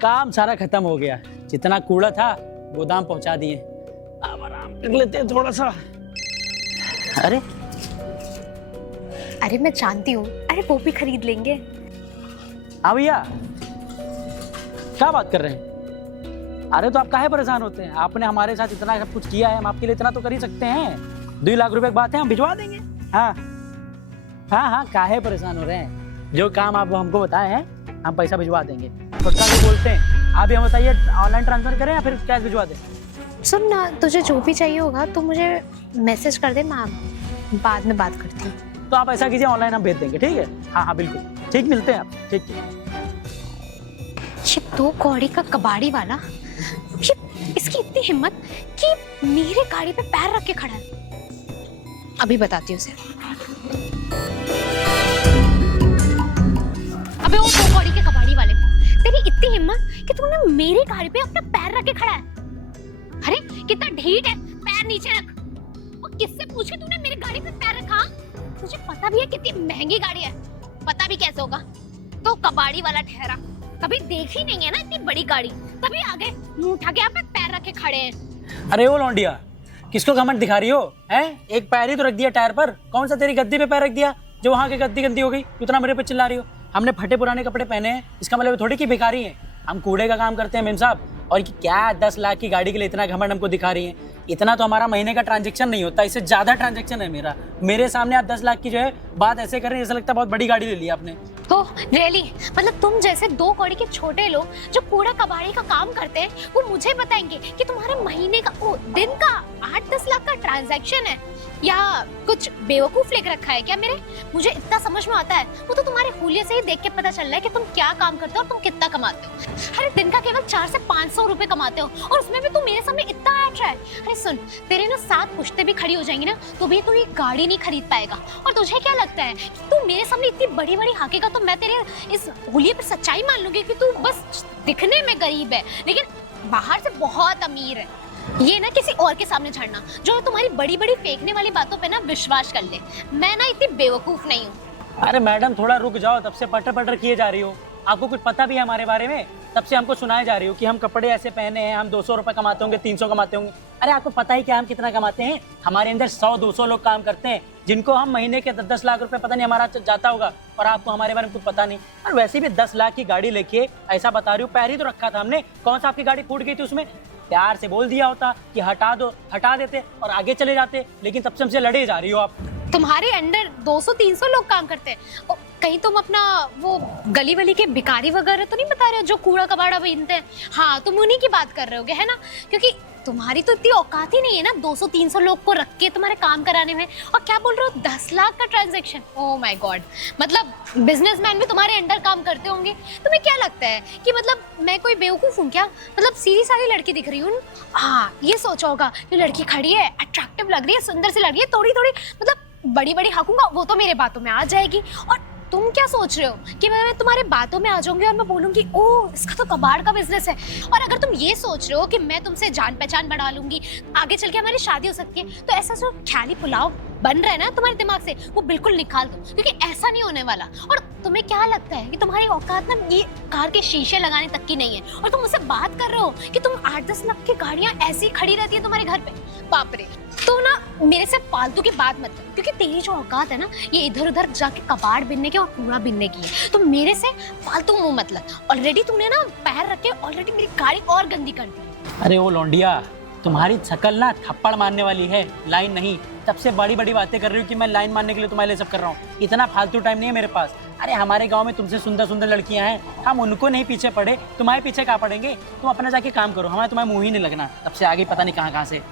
काम सारा खत्म हो गया, जितना कूड़ा था गोदाम पहुंचा दिए। अब आराम कर लेते हैं थोड़ा सा। अरे अरे मैं जानती हूँ, अरे वो भी खरीद लेंगे। हाँ भैया, क्या बात कर रहे हैं? अरे तो आप काहे परेशान होते हैं? आपने हमारे साथ इतना सब कुछ किया है, हम आपके लिए इतना तो कर ही सकते हैं। 2 लाख रुपए की बात है, हम भिजवा देंगे। हाँ हाँ हाँ, काहे परेशान हो रहे हैं? जो काम आप हमको बताए हैं हम पैसा भिजवा देंगे। फटका को बोलते हैं। आप ये बताइए, ऑनलाइन ट्रांसफर करें या फिर कैश भिजवा दें? सुन ना, तुझे जो भी चाहिए होगा तो मुझे मैसेज कर दे, मैं बाद में बात करती हूँ। तो आप ऐसा कीजिए, ऑनलाइन हम भेज देंगे। ठीक है? हाँ हाँ बिल्कुल ठीक, मिलते हैं आप। ठीक ठीक। ये 2 कौड़ी का कबाड़ी वाला, ये इसकी इतनी हिम्मत कि मेरे गाड़ी पे पैर रख के खड़ा है। अभी बताती हूँ उसे। अबे वो 2 कौड़ी के कबाड़ी वाले, तेरी इतनी हिम्मत कि तूने मेरी गाड़ी पे अपना पैर रख के खड़ा है। अरे कितना ढीठ है, पैर नीचे रख। और किससे पूछ के तूने मेरी गाड़ी पे पैर रखा? तुझे पता भी है कितनी महंगी गाड़ी है? पता भी कैसे होगा? तो कबाड़ी वाला ठहरा, कभी देखी नहीं है ना इतनी बड़ी गाड़ी, तभी आगे मुंह उठा के यहाँ पे पैर रखे खड़े हैं। अरे वो लौंडिया, किसको घमंड दिखा रही हो? हैं? एक पैर ही तो रख दिया टायर पर। कौन सा तेरी गद्दी पे पैर रख दिया जो वहाँ की गद्दी गंदी हो गई? इतना मेरे पे चिल्ला रही हो? हमने फटे पुराने कपड़े पहने हैं, इसका मतलब थोड़ी कि भिखारी हैं। हम कूड़े का काम करते हैं मेम साहब। और क्या 10 लाख की गाड़ी के लिए इतना घमंड हमको दिखा रही है? इतना तो हमारा महीने का ट्रांजैक्शन नहीं होता, इससे ज्यादा ट्रांजैक्शन है मेरा। मेरे सामने आप 10 लाख की जो है बात ऐसे कर रहे हैं, ऐसा लगता है बहुत बड़ी गाड़ी ले ली आपने। तो रियली मतलब तुम जैसे 2 कौड़ी के छोटे लोग जो कूड़ा कबाड़ी का काम करते हैं, वो मुझे बताएंगे कि तुम्हारे महीने का, दिन का 8-10 लाख का ट्रांजैक्शन है, या कुछ बेवकूफ लेकर रखा है क्या? मेरे मुझे इतना समझ में आता है, वो तो तुम्हारे हुलिये से ही देख के पता चल रहा है कि तुम क्या काम करते हो और तुम कितना कमाते हो। अरे दिन का केवल 400 से 500 रुपए कमाते हो, और उसमें भी तुम मेरे सामने इतना ऐठ रहा है। अरे सुन, तेरे ना 7 पुश्ते भी खड़ी हो जाएंगी ना, तो भी तू ये गाड़ी नहीं खरीद पाएगा। और तुझे क्या लगता है कि तू मेरे सामने इतनी बड़ी बड़ी हाकेगा तो मैं तेरे इस हुलिये पर सच्चाई मान लूंगी कि तू बस दिखने में गरीब है लेकिन बाहर से बहुत अमीर है? ये ना किसी और के सामने झड़ना, जो तुम्हारी बड़ी बड़ी फेंकने वाली बातों पे ना विश्वास कर ले। मैं ना इतनी बेवकूफ नहीं हूँ। अरे मैडम थोड़ा रुक जाओ, तब से पटर पटर किए जा रही हो। आपको कुछ पता भी है हमारे बारे में? तब से हमको सुनाए जा रही हो कि हम कपड़े ऐसे पहने हैं, हम 200 रुपए कमाते होंगे, 300 कमाते होंगे। अरे आपको पता ही क्या हम कितना कमाते हैं? हमारे अंदर 100-200 लोग काम करते हैं, जिनको हम महीने के 10 लाख रुपए पता नहीं हमारा जाता होगा, और आपको हमारे बारे में कुछ पता नहीं। और वैसे भी 10 लाख की गाड़ी लेके ऐसा बता रही हो, पैर ही तो रखा था हमने। कौन सा आपकी गाड़ी फूट गई थी? उसमें प्यार से बोल दिया होता कि हटा दो, हटा देते और आगे चले जाते, लेकिन तब से हमसे लड़े जा रही हो आप। तुम्हारे अंडर 200-300 लोग काम करते हैं। कहीं तुम अपना वो गली वली के भिखारी वगैरह तो नहीं बता रहे हो जो कूड़ा कबाड़ा बीनते हैं? हाँ, तुम उन्हीं की बात कर रहे होगे, है ना? क्योंकि तुम्हारी तो इतनी औकात ही नहीं है ना 200-300 लोग को रख के तुम्हारे काम कराने में। और क्या बोल रहे हो, 10 लाख का ट्रांजैक्शन? ओह माय गॉड, मतलब बिजनेसमैन भी तुम्हारे अंडर काम करते होंगे। तुम्हें क्या लगता है कि मतलब मैं कोई बेवकूफ हूँ क्या? मतलब सीधी सारी लड़की दिख रही हूँ। हाँ, ये सोचा होगा कि लड़की खड़ी है, अट्रैक्टिव लग रही है, सुंदर सी लग रही है, थोड़ी थोड़ी मतलब बड़ी बड़ी हाकूंगा, वो तो मेरे बातों में आ जाएगी। और तुम क्या सोच रहे हो कि मैं तुम्हारे बातों में आ जाऊंगी और मैं बोलूंगी ओह इसका तो कबाड़ का बिजनेस है? और अगर तुम ये सोच रहे हो कि मैं तुमसे जान पहचान बढ़ा लूंगी, आगे चल के हमारी शादी हो सकती है, तो ऐसा जो ख्याली पुलाव बन रहा है ना तुम्हारे दिमाग से, वो बिल्कुल निकाल दो, क्योंकि ऐसा नहीं होने वाला। और तुम्हें क्या लगता है कि तुम्हारी औकात ना ये कार के शीशे लगाने तक की नहीं है, और तुम मुझसे बात कर रहे हो कि तुम 8-10 लाख की गाड़ियां ऐसी खड़ी रहती है तुम्हारे घर पे? बाप रे! तो ना मेरे से फालतू की बात मत कर, क्योंकि तेरी जो औकात है ना ये इधर उधर जाके कबाड़ बिनने की और कूड़ा बिनने की है। तो मेरे से फालतू मुंह मत लग। ऑलरेडी तूने ना पैर रख के ऑलरेडी मेरी गाड़ी और गंदी कर दी। अरे वो लौंडिया, तुम्हारी शकल ना थप्पड़ मारने वाली है, लाइन नहीं। तब से बड़ी बड़ी बातें कर रही हूँ कि मैं लाइन मारने के लिए तुम्हारे लिए सब कर रहा हूँ। इतना फालतू टाइम नहीं है मेरे पास। अरे हमारे गांव में तुमसे सुंदर सुंदर लड़कियां हैं, हम उनको नहीं पीछे पड़े, तुम्हारे पीछे कहाँ पड़ेंगे? तुम अपना जाके काम करो, हमारे तुम्हारे मुंह ही नहीं लगना। तब से आगे पता नहीं कहाँ से।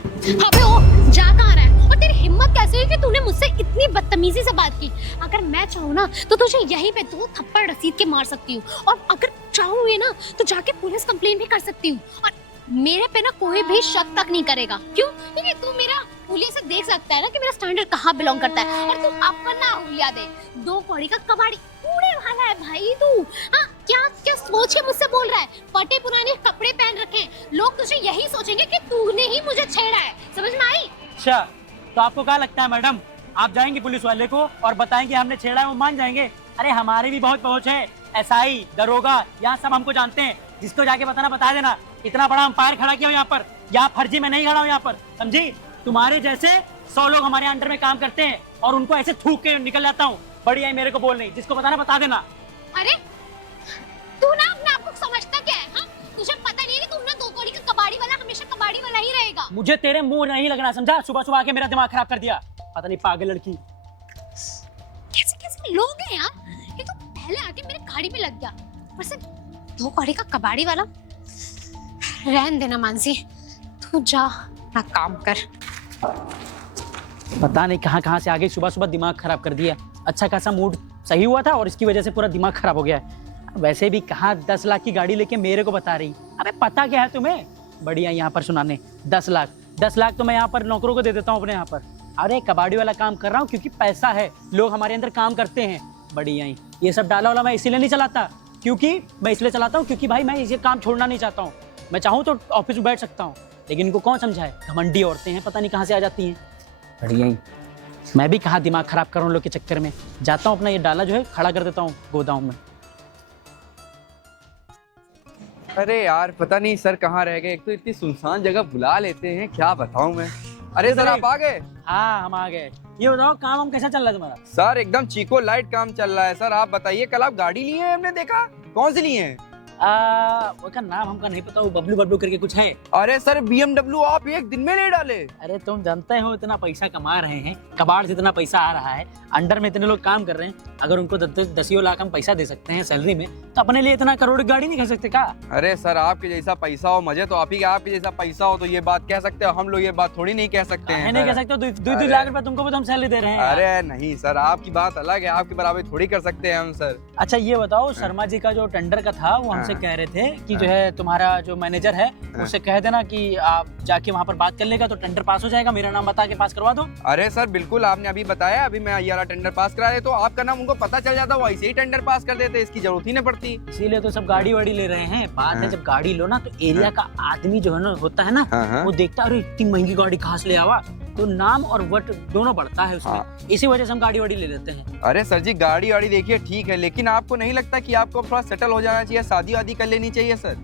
अबे ओ जा कहाँ रहा है? और तेरी हिम्मत कैसे हुई कि तूने मुझसे इतनी बदतमीजी से बात की? अगर मैं चाहूँ ना तो तुझे यहीं पे 2 थप्पड़ रसीद के मार सकती हूँ, और अगर चाहूँ ना तो जाके पुलिस कंप्लेन भी कर सकती हूँ, और मेरे पे ना कोई भी शक तक नहीं करेगा। क्यों? क्योंकि तू मेरा हुलिया से देख सकता है ना कि मेरा स्टैंडर्ड कहाँ बिलोंग करता है, और तू अपना हुलिया दे 2 कौड़ी का कबाड़ी कूड़े वाला है भाई तू। हाँ, क्या क्या सोच के मुझसे बोल रहा है? फटे पुराने कपड़े पहन रखे हैं, लोग तुझे यही सोचेंगे कि तूने ही मुझे छेड़ा है। समझ में आई? अच्छा, तो आपको क्या लगता है मैडम, आप जाएंगे पुलिस वाले को और बताएंगे हमने छेड़ा है, वो मान जाएंगे? अरे हमारी भी बहुत पहुंच है, एसआई दरोगा यहाँ सब हमको जानते हैं, जिसको जाके बताना बता देना। इतना बड़ा अंपायर खड़ा किया यहाँ पर, यहाँ फर्जी में नहीं खड़ा हूँ यहाँ पर, समझी? तुम्हारे जैसे 100 लोग हमारे अंडर में काम करते हैं और उनको ऐसे थूक के निकल जाता हूँ। बड़ी आई मेरे को बोल नहीं, जिसको बताना बता देना। अरे तू ना अपने आप को समझता क्या है? हाँ, तुझे पता नहीं है कि तू ना 2 कौड़ी का कबाड़ी वाला हमेशा कबाड़ी वाला ही रहेगा। मुझे तेरे मुंह नहीं लगना, समझा? सुबह सुबह आके मेरा दिमाग खराब कर दिया, पता नहीं पागल लड़की। कैसे कैसे लोग हैं यार, ये तो पहले आके मेरे गाड़ी में लग गया, पर से 2 कौड़ी का कबाड़ी वाला। रहन देना मानसी, तू जा ना काम कर। पता नहीं कहाँ से आ गई, सुबह सुबह दिमाग खराब कर दिया। अच्छा खासा मूड सही हुआ था और इसकी वजह से पूरा दिमाग खराब हो गया है। वैसे भी कहाँ 10 लाख की गाड़ी लेके मेरे को बता रही। अबे पता क्या है तुम्हें? बढ़िया यहाँ पर सुनाने 10 लाख तो मैं यहाँ पर नौकरों को दे देता हूँ अपने यहाँ पर। अरे कबाड़ी वाला काम कर रहा हूँ क्योंकि पैसा है, लोग हमारे अंदर काम करते हैं। बढ़िया ही ये सब डाला वाला मैं इसीलिए नहीं चलाता, क्योंकि मैं इसलिए चलाता हूँ क्योंकि भाई मैं ये काम छोड़ना नहीं चाहता हूँ। मैं चाहूँ तो ऑफिस में बैठ सकता हूँ, लेकिन इनको कौन समझाए? घमंडी औरतें हैं, पता नहीं कहाँ से आ जाती हैं। बढ़िया ही मैं भी कहाँ दिमाग खराब कर रहा हूँ लोग के चक्कर में। जाता हूँ अपना ये डाला जो है खड़ा कर देता हूँ गोदाम में। अरे यार पता नहीं सर कहाँ रह गए, एक तो इतनी सुनसान जगह बुला लेते हैं, क्या बताऊं मैं। अरे सर आप आ गए? हाँ हम आ गए। ये बताओ काम हम कैसा चल रहा है तुम्हारा? सर एकदम चीको लाइट काम चल रहा है सर। आप बताइए, कल आप गाड़ी लिए हैं हमने देखा, कौन सी लिए हैं? उसका नाम हमका नहीं पता, वो बबलू बबलू करके कुछ है। अरे सर BMW आप एक दिन में ले डाले। अरे तुम जानते हो इतना पैसा कमा रहे हैं, कबाड़ से इतना पैसा आ रहा है, अंडर में इतने लोग काम कर रहे हैं, अगर उनको 10 लाख हम पैसा दे सकते हैं सैलरी में, तो अपने लिए इतना करोड़ की गाड़ी नहीं कर सकते क्या? अरे सर आपके जैसा पैसा हो मजे तो आप ही, आपके जैसा पैसा हो तो ये बात कह सकते हो, हम लोग ये बात थोड़ी नहीं कह सकते हैं। नहीं कह सकते हो, 2 लाख रुपए तुमको भी तो हम सैलरी दे रहे हैं। अरे नहीं सर, आपकी बात अलग है, आपके बराबर थोड़ी कर सकते हैं हम सर। अच्छा ये बताओ, शर्मा जी का जो टेंडर का था वो हमसे कह रहे थे कि जो है तुम्हारा जो मैनेजर है उससे कह देना कि आप जाके वहाँ पर बात कर लेगा तो टेंडर पास हो जाएगा, मेरा नाम बता के पास करवा दो। अरे सर बिल्कुल, आपने अभी बताया, अभी मैं ये वाला टेंडर पास करा दे तो आपका नाम उनको पता चल जाता, वो ऐसे ही टेंडर पास कर देते, इसकी जरूरत ही नहीं पड़ती। इसीलिए तो सब गाड़ी वाड़ी ले रहे हैं। बात है जब गाड़ी लो ना तो एरिया का आदमी जो है ना होता है ना, वो देखता है अरे इतनी महंगी गाड़ी कहाँ से ले आवा, तो नाम और वट दोनों बढ़ता है उसमें। इसी वजह से हम गाड़ी वाड़ी ले लेते हैं। अरे सर जी गाड़ी वाड़ी देखिए ठीक है, लेकिन आपको नहीं लगता कि आपको थोड़ा सेटल हो जाना चाहिए, शादी वादी कर लेनी चाहिए सर?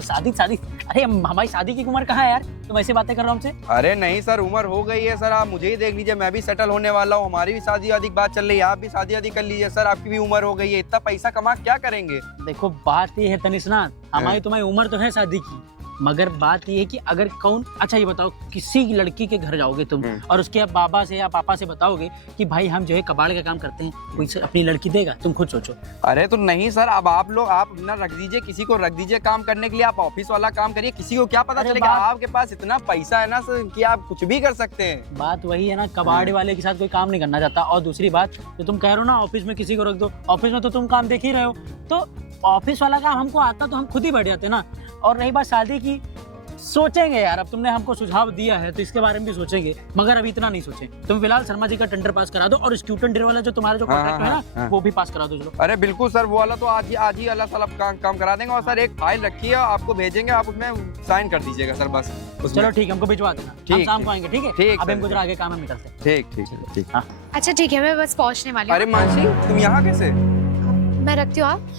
शादी अरे हमारी शादी की उम्र कहाँ है यार, तुम ऐसी बातें कर रहे हो हमसे? अरे नहीं सर, उम्र हो गई है सर, आप मुझे ही देख लीजिए, मैं भी सेटल होने वाला हूँ, हमारी भी शादी वादी की बात चल रही है, आप भी शादी वादी कर लीजिए सर, आपकी भी उम्र हो गई है, इतना पैसा कमा क्या करेंगे? देखो बात ये है तनिष्नाथ, हमारी तुम्हारी उम्र तो है शादी की, मगर बात ये है कि अगर कौन, अच्छा ये बताओ, किसी लड़की के घर जाओगे तुम और उसके बाबा से या पापा से बताओगे कि भाई हम जो है कबाड़ का काम करते हैं, कोई अपनी लड़की देगा? तुम खुद सोचो। अरे तो नहीं सर, अब आप लोग आप ना रख दीजिए, किसी को रख दीजिए काम करने के लिए, आप ऑफिस वाला काम करिए, किसी को क्या पता चलेगा आपके पास इतना पैसा है ना सर कि आप कुछ भी कर सकते हैं। बात वही है ना, कबाड़ वाले के साथ कोई काम नहीं करना चाहता। और दूसरी बात जो तुम कह रहे हो ना, ऑफिस में किसी को रख दो, ऑफिस में तो तुम काम देख ही रहे हो, तो ऑफिस वाला काम हमको आता तो हम खुद ही बैठ जाते ना। और रही बात शादी की, सोचेंगे यार, अब तुमने हमको सुझाव दिया है तो इसके बारे में भी सोचेंगे, मगर अभी इतना नहीं सोचे। तुम फिलहाल शर्मा जी का टेंडर पास करा दो और स्कूटर ड्राइवर वाला जो तुम्हारा जो कॉन्ट्रैक्ट है ना वो भी पास करा दो। चलो अरे बिल्कुल सर, वो वाला तो आज ही अल्लाह ताला काम करा देंगे। और सर एक फाइल रखी है, आपको भेजेंगे, आप उसमें साइन कर दीजिएगा सर बस। चलो ठीक है, हमको भिजवा देना, हम शाम को आएंगे। ठीक है, ठीक, अब हमको जरा आगे काम है, निकलते हैं। ठीक। हाँ अच्छा ठीक है, मैं बस पहुंचने वाली हूँ। अरे मानसी तुम यहाँ कैसे? मैं रखती हूँ आप।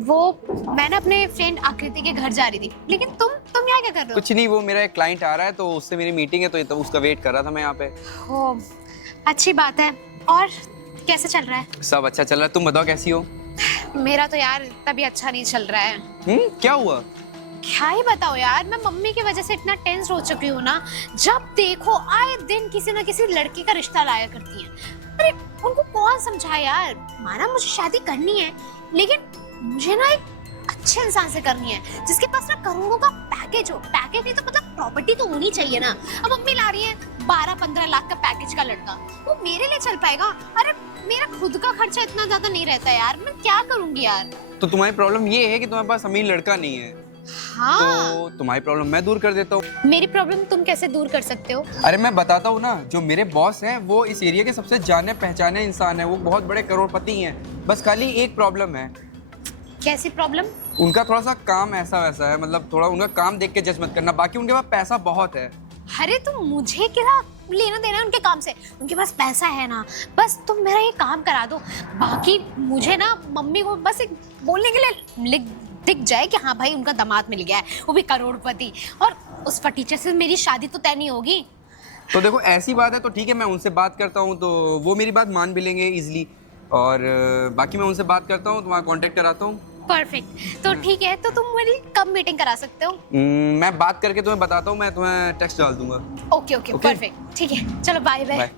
वो मैं ना अपने फ्रेंड आकृति के घर जा रही थी, लेकिन तुम यहाँ क्या कर रहे हो? कुछ नहीं, वो मेरा एक क्लाइंट आ रहा है तो उससे मेरी मीटिंग है, तो उसका वेट कर रहा था मैं यहाँ पे। ओ, अच्छी बात है। और कैसे चल रहा है? सब अच्छा चल रहा है, तुम बताओ कैसी हो? मेरा तो यार तभी अच्छा नहीं चल रहा है। क्या हुआ? क्या ही बताओ यार, मैं मम्मी की वजह से इतना टेंस हो चुकी हूँ ना, जब देखो आए दिन किसी ना किसी लड़की का रिश्ता लाया करती है। अरे उनको कौन समझाए यार, माना मुझे शादी करनी है, लेकिन मुझे ना एक अच्छे इंसान से करनी है जिसके पास ना करोड़ों का पैकेज हो। पैकेज नहीं तो मतलब प्रॉपर्टी तो होनी चाहिए ना। अब मम्मी ला रही है 12-15 लाख का पैकेज का लड़का, वो मेरे लिए चल पाएगा? अरे मेरा खुद का खर्चा इतना ज्यादा नहीं रहता यार, मैं क्या करूंगी यार? तो तुम्हारी प्रॉब्लम ये है कि तुम्हारे पास अमीर लड़का नहीं है। हाँ, तो तुम्हारी प्रॉब्लम मैं दूर कर देता हूँ। मेरी प्रॉब्लम तुम कैसे दूर कर सकते हो? अरे मैं बताता हूँ ना, जो मेरे बॉस हैं वो इस एरिया के सबसे जाने पहचाने इंसान है, वो बहुत बड़े करोड़पति हैं, बस खाली एक प्रॉब्लम है। कैसी प्रॉब्लम? उनका थोड़ा सा काम ऐसा वैसा है, मतलब थोड़ा उनका काम देख के जज मत करना, बाकी उनके पास पैसा बहुत है। अरे तुम मुझे क्या लेना देना है उनके काम से, उनके पास पैसा है ना, बस तुम मेरा ये काम करा दो। बाकी मुझे ना मम्मी को बस एक बोलने के लिए दिख जाए कि हाँ भाई उनका दामाद मिल गया है, वो भी करोड़पति, और उस फटीचर से मेरी शादी तो तय नहीं होगी। तो देखो ऐसी बात है तो ठीक है, मैं उनसे बात करता हूँ तो वो मेरी बात मान भी लेंगे इजीली, और बाकी मैं उनसे बात करता हूँ, तुम्हारा कांटेक्ट कराता हूँ। परफेक्ट, तो ठीक है, तो तुम मेरी कब मीटिंग करा सकते हो? मैं बात करके तुम्हें बताता हूँ, मैं तुम्हें टेक्स्ट डाल दूंगा। ओके ओके परफेक्ट, ठीक है, चलो बाय बाय।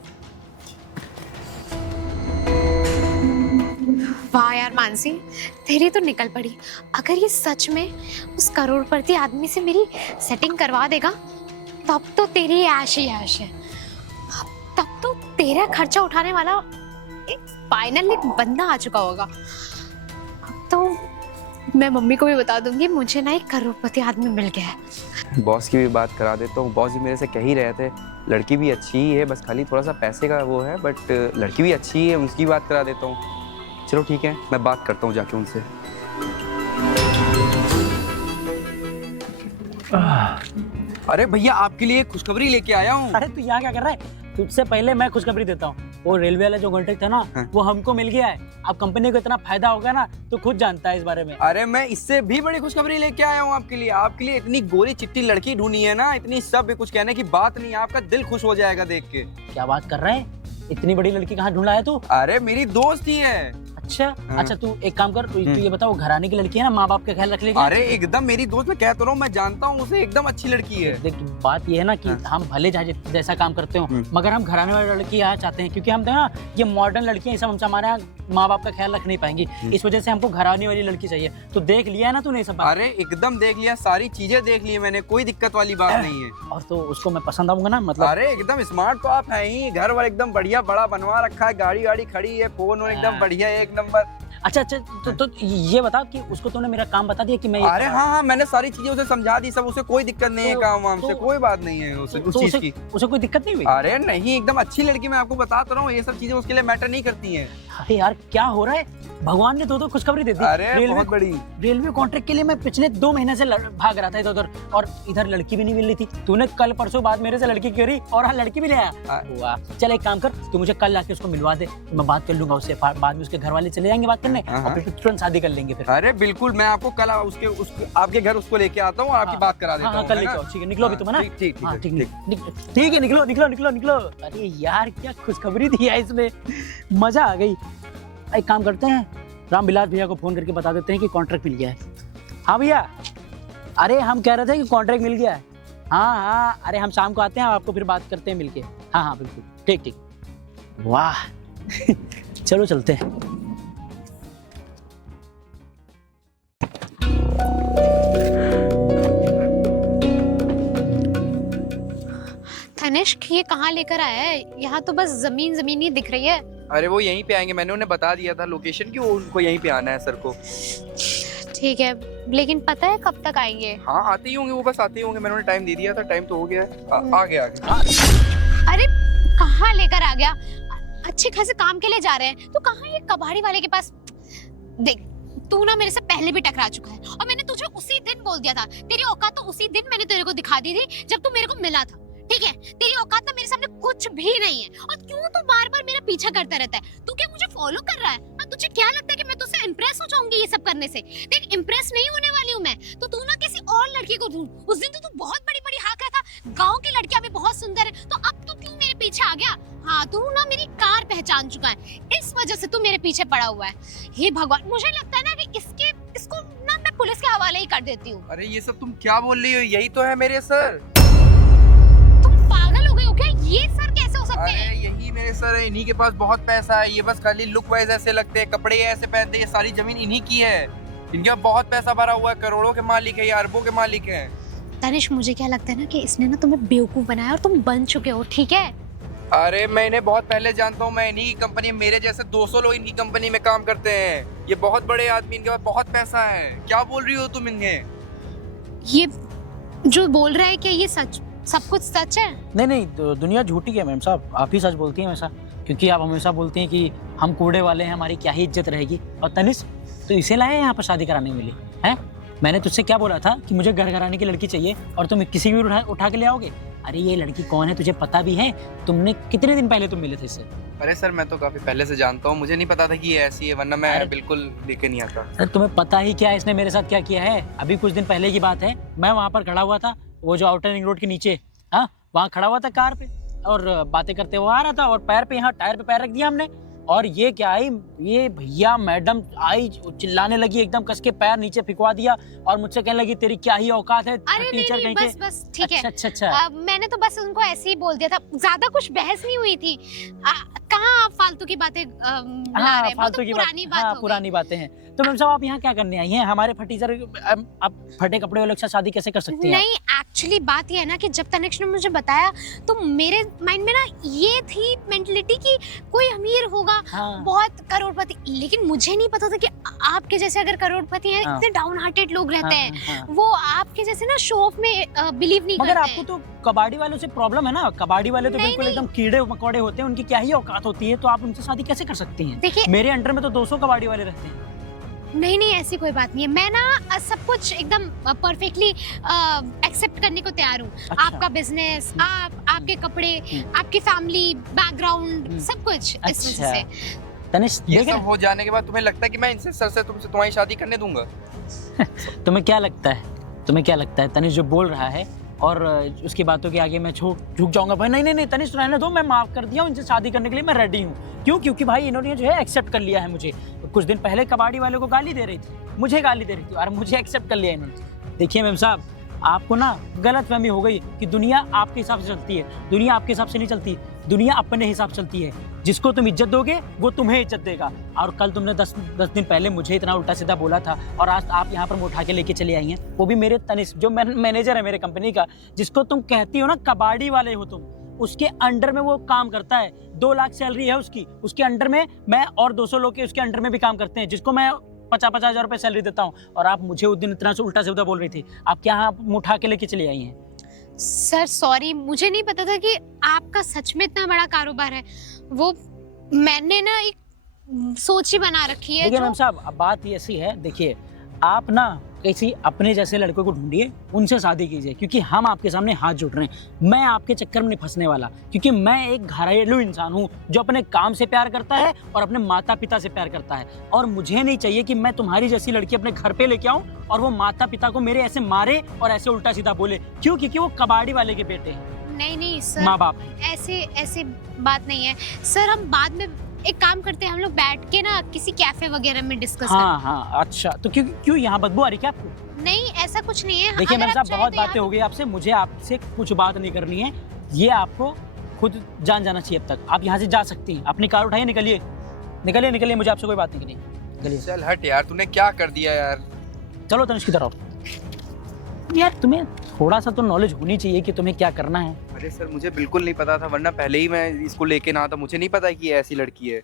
वाह यार मानसी, तेरी तो निकल पड़ी। अगर ये सच में उस करोड़पति आदमी से मेरी सेटिंग करवा देगा तब तो तेरी ऐश ही ऐश है। तब तो तेरा खर्चा उठाने वाला एक फाइनल एक बंदा आ चुका होगा। अब तो मैं मम्मी को भी बता दूंगी मुझे ना एक करोड़पति आदमी मिल गया है। बॉस की भी बात करा देता हूँ, बॉस भी मेरे से कह ही रहे थे लड़की भी अच्छी ही है, बस खाली थोड़ा सा पैसे का वो है, बट लड़की भी अच्छी है, उसकी बात करा देता हूँ। चलो ठीक है, मैं बात करता हूँ जाके उनसे। अरे भैया आपके लिए खुशखबरी लेके आया हूँ। अरे तू यहाँ क्या कर रहा है? तुझसे पहले मैं खुशखबरी देता हूँ। वो रेलवे वाला जो कॉन्ट्रैक्ट था ना, वो हमको मिल गया है। अब कंपनी को इतना फायदा होगा ना, तो खुद जानता है इस बारे में। अरे मैं इससे भी बड़ी खुशखबरी लेके आया हूँ आपके लिए। आपके लिए इतनी गोरी चिट्टी लड़की ढूंढी है ना, इतनी सब कुछ कहने की बात नहीं, आपका दिल खुश हो जाएगा देख के। क्या बात कर रहा है? इतनी बड़ी लड़की कहाँ ढूंढा है तू? अरे मेरी दोस्त ही है। अच्छा अच्छा, तू एक काम कर, तू ये बताओ, घराने की लड़की है ना, माँ बाप का ख्याल रख लेगी? अरे एकदम मेरी दोस्त, मैं कह तो रहा हूँ, मैं जानता हूँ उसे, एकदम अच्छी लड़की है। देख बात ये है ना कि हम भले जैसा काम करते हो, मगर हम घराने वाली लड़की यहाँ चाहते हैं, क्योंकि हम ना ये मॉडर्न लड़कियां सब हमसे हमारे यहाँ माँ बाप का ख्याल रख नहीं पाएंगी, इस वजह से हमको घराने वाली लड़की चाहिए। तो देख लिया है ना तूने सब बात? अरे एकदम देख लिया, सारी चीजें देख ली मैंने, कोई दिक्कत वाली बात नहीं है। और तो उसको मैं पसंद आऊंगा ना, मतलब? अरे एकदम स्मार्ट तो आप है ही, घर वाले एकदम बढ़िया बड़ा बनवा रखा है, गाड़ी वाड़ी खड़ी है, फोन एकदम बढ़िया है, एक नंबर। अच्छा अच्छा, तो ये बता कि उसको तूने मेरा काम बता दिया कि मैं? अरे हाँ, मैंने सारी चीजें उसे समझा दी सब, उसे कोई दिक्कत नहीं है, काम वाम से कोई बात नहीं है उस चीज की। उसे कोई दिक्कत नहीं हुई? अरे नहीं, एकदम अच्छी लड़की, मैं आपको बताता रहा हूँ, ये सब चीजें उसके लिए मैटर नहीं करती हैं। अरे यार क्या हो रहा है? भगवान ने दो खुशखबरी दे दी। अरे बहुत बड़ी। रेलवे कॉन्ट्रैक्ट के लिए मैं पिछले 2 महीने से भाग रहा था इधर उधर, और इधर लड़की भी नहीं मिल रही थी। तूने कल परसों बाद मेरे से लड़की करी और हाँ लड़की भी ले आया। वाह, चल एक काम कर, तू मुझे कल आके उसको मिलवा दे, मैं बात कर लूंगा उससे, बाद में उसके घर वाले चले जाएंगे बात करने, और फिर तुरंत शादी कर लेंगे फिर। अरे बिल्कुल, मैं आपको कल आपके घर उसको लेके आता हूँ और आपकी बात करा देता हूँ। कल लेके आओ, ठीक है? निकलो अभी तुम, है ना? ठीक है, निकलो। अरे यार क्या खुशखबरी दी है इसने, मजा आ गई। एक काम करते हैं, रामविलास भैया को फोन करके बता देते हैं कि कॉन्ट्रैक्ट मिल गया है। हाँ भैया, अरे हम कह रहे थे कि कॉन्ट्रैक्ट मिल गया है। हाँ, अरे हम शाम को आते हैं, आपको फिर बात करते हैं मिलके। हाँ बिल्कुल, ठीक। वाह चलो चलते हैं। तनिष्क ये कहाँ लेकर आया है? यहाँ तो बस जमीन ही दिख रही है। अरे वो यहीं पे आएंगे, मैंने उन्हें बता दिया था लोकेशन की, वो उनको यहीं पे आना है सर को। ठीक है, लेकिन पता है कब तक आएंगे? हाँ आते ही होंगे, वो बस आते ही होंगे, मैंने उन्हें टाइम दे दिया था, टाइम तो हो गया है। आ गया। अरे कहाँ लेकर आ गया? अच्छे खासे काम के लिए जा रहे हैं तो कहाँ ये कबाड़ी वाले के पास? देख तू ना मेरे से पहले भी टकरा चुका है, और मैंने तुझे उसी दिन बोल दिया था, तेरी औकात तो उसी दिन मैंने तेरे को दिखा दी थी जब तू मेरे को मिला था। ठीक है, तेरी औकात ना मेरे सामने कुछ भी नहीं है, और क्यों तू बार बार मेरा पीछा करता रहता है? तू क्या मुझे फॉलो कर रहा है? तुझे क्या लगता है कि मैं तुझसे इंप्रेस हो जाऊंगी ये सब करने से? देख इंप्रेस नहीं होने वाली हूँ मैं, तो तू ना किसी और लड़की को ढूंढ। उस दिन तो तू बहुत बड़ी हाँक रहा था, गाँव की लड़कियां भी बहुत सुंदर है, तो अब तू क्यों मेरे पीछे आ गया? हाँ, तू ना मेरी कार पहचान चुका है, इस वजह से तू मेरे पीछे पड़ा हुआ है। हे भगवान, मुझे लगता है ना कि इसको ना मैं पुलिस के हवाले ही कर देती हूँ। अरे ये सब तुम क्या बोल रही हो? यही तो है मेरे सर। ये सर कैसे हो सकते हैं? अरे यही मेरे सर है, इन्हीं के पास बहुत पैसा है, ये बस खाली लुक वाइज ऐसे लगते हैं, कपड़े ऐसे पहनते हैं, ये सारी जमीन इन्हीं की है, इनके पास बहुत पैसा भरा हुआ है, करोड़ों के मालिक है, ये अरबों के मालिक हैं। तनिष्क मुझे क्या लगता है ना कि इसने ना तुम्हें बेवकूफ बनाया और तुम बन चुके हो, ठीक है? अरे मैं इन्हें बहुत पहले जानता हूँ, मैं इन्हीं की कंपनी, मेरे जैसे 200 लोग इनकी कंपनी में काम करते हैं, ये बहुत बड़े आदमी, इनके पास बहुत पैसा है। क्या बोल रही हो तुम इन्हें? ये जो बोल रहा है क्या ये सब कुछ सच है? नहीं, दुनिया झूठी है मैम साहब, आप ही सच बोलती हैं हमेशा, क्योंकि आप हमेशा बोलती हैं कि हम कूड़े वाले हैं, हमारी क्या ही इज्जत रहेगी। और तनिष्क तो इसे लाए यहाँ पर शादी कराने मिली है? मैंने तुझसे क्या बोला था कि मुझे घर घराने की लड़की चाहिए, और तुम किसी भी उठा के ले आओगे? अरे ये लड़की कौन है तुझे पता भी है? तुमने कितने दिन पहले तुम मिले थे इससे? अरे सर मैं तो काफ़ी पहले से जानता हूँ, मुझे नहीं पता था कि ये ऐसी है, वरना मैं अरे- बिल्कुल लेके नहीं आता। सर तुम्हें पता ही क्या है इसने मेरे साथ क्या किया है? अभी कुछ दिन पहले की बात है, मैं वहाँ पर खड़ा हुआ था, वो जो आउटर रिंग रोड के नीचे, हाँ वहाँ खड़ा हुआ था कार पे और बातें करते हुए आ रहा था और पैर पे यहाँ टायर पे पैर रख दिया हमने और ये क्या आई, ये भैया मैडम आई चिल्लाने लगी एकदम कस के, पैर नीचे फिकवा दिया और मुझसे कहने लगी तेरी क्या ही औकात है अरे नहीं टीचर नहीं, कहीं बस के। बस ठीक है। अच्छा मैंने तो बस उनको ऐसे ही बोल दिया था, ज्यादा कुछ बहस नहीं हुई थी। कहाँ आप फालतू की बातें ला रहे हैं? वो फालतू तो की पुरानी बात हाँ हो गई। पुरानी बातें हैं। तो मैम साहब आप यहाँ क्या करने आई हैं? हमारे टीचर आप फटे कपड़े वाले के साथ शादी कैसे कर सकती हैं? नहीं, एक्चुअली बात ये है ना कि जब तनिष्क ने मुझे बताया तो मेरे माइंड में ना ये थी मेंटलिटी कि कोई अमीर होगा, हाँ। बहुत करोड़पति, लेकिन मुझे नहीं पता था कि आपके जैसे अगर करोड़पति हैं, हाँ। इतने डाउन हार्टेड लोग रहते हाँ, हैं, हाँ। वो आपके जैसे ना शो ऑफ में बिलीव नहीं मगर करते आपको तो कबाड़ी वालों से प्रॉब्लम है ना, कबाड़ी वाले तो नहीं, बिल्कुल नहीं। एकदम कीड़े मकोड़े होते हैं, उनकी क्या ही औकात होती है, तो आप उनसे शादी कैसे कर सकती हैं? देखिए मेरे अंडर में तो 200 कबाड़ी वाले रहते हैं। नहीं नहीं, ऐसी कोई बात नहीं है। मैं ना सब कुछ एकदम परफेक्टली एक्सेप्ट करने को तैयार हूँ। अच्छा। आपका बिजनेस, आपके कपड़े, आपकी फैमिली बैकग्राउंड, सब कुछ इस वजह अच्छा। से। तनिष्क ये देख सब रहे हो जाने के बाद तुम्हें लगता है कि मैं इनसे सर से तुमसे तुम्हारी शादी करने दूंगा? हैं? तुम्हें क्या लगता है, तुम्हें क्या लगता है तनिष्क जो बोल रहा है और उसकी बातों के आगे मैं झुक जाऊंगा? भाई नहीं नहीं नहीं तनिष्क रहने दो, मैं माफ कर दिया हूं, इनसे शादी करने के लिए मैं रेडी हूँ। क्यों? क्योंकि भाई इन्होंने जो है एक्सेप्ट कर लिया है मुझे। कुछ दिन पहले कबाड़ी वाले को गाली दे रही थी, मुझे गाली दे रही थी और मुझे एक्सेप्ट कर लिया इन्होंने। देखिए मैम साहब, आपको ना गलतफहमी हो गई कि दुनिया आपके हिसाब से चलती है। दुनिया आपके हिसाब से नहीं चलती, दुनिया अपने हिसाब से चलती है। जिसको तुम इज्जत दोगे वो तुम्हें इज्जत देगा। और कल तुमने 10 दिन पहले मुझे इतना उल्टा सीधा बोला था और आज आप यहाँ पर उठा के लेके चले आई हैं, वो भी मेरे तनिष्क जो मैनेजर है मेरे कंपनी का, जिसको तुम कहती हो ना कबाड़ी वाले हो तुम, उसके अंडर में वो काम करता है। 2 लाख सैलरी है उसकी, उसके अंडर में मैं और 200 लोग के उसके अंडर में भी काम करते हैं, जिसको मैं 50-50 हज़ार रुपये सैलरी देता हूँ। और आप मुझे उस दिन इतना से उल्टा सीधा बोल रही थी, आप क्या यहाँ उठा के लेके चली आई हैं? सर सॉरी, मुझे नहीं पता था कि आपका सच में इतना बड़ा कारोबार है। वो मैंने ना एक सोच ही बना रखी है। देखिए जो मैम साहब, अब बात ये ऐसी है, देखिए आप ना किसी अपने जैसे लड़कों को ढूंढिए, उनसे शादी कीजिए, क्योंकि हम आपके सामने हाथ जोड़ रहे हैं। मैं आपके चक्कर में नहीं फंसने वाला, क्योंकि मैं एक घरेलू इंसान हूँ जो अपने काम से प्यार करता है और अपने माता पिता से प्यार करता है। और मुझे नहीं चाहिए कि मैं तुम्हारी जैसी लड़की अपने घर पे लेके आऊँ और वो माता पिता को मेरे ऐसे मारे और ऐसे उल्टा सीधा बोले। क्यों? क्योंकि वो कबाड़ी वाले के बेटे हैं, नहीं नहीं सर, माँ बाप। ऐसे बात नहीं है सर। हम बाद में एक काम करते हैं, हम लोग बैठ के ना किसी कैफे वगैरह में डिस्कस हाँ हाँ अच्छा, तो क्यों क्यों यहाँ बदबू आ रही क्या आपको? नहीं ऐसा कुछ नहीं है। देखिए अगर मैम आप साहब, चाहें बहुत तो बातें यहाँ- हो गई आपसे, मुझे आपसे कुछ बात नहीं करनी है, ये आपको खुद जान जाना चाहिए। अब तक आप यहाँ से जा सकती हैं, अपनी कार उठाइए, निकलिए निकलिए निकलिए, मुझे आपसे कोई बात नहीं करनी, निकलिए। चल हट यार, तूने क्या कर दिया यार। चलो तनिष्क की तरफ। यार तुम्हें थोड़ा सा तो नॉलेज होनी चाहिए कि तुम्हें क्या करना है। अरे सर मुझे बिल्कुल नहीं पता था, वरना पहले ही मैं इसको लेके ना आता। मुझे नहीं पता कि ये ऐसी लड़की है।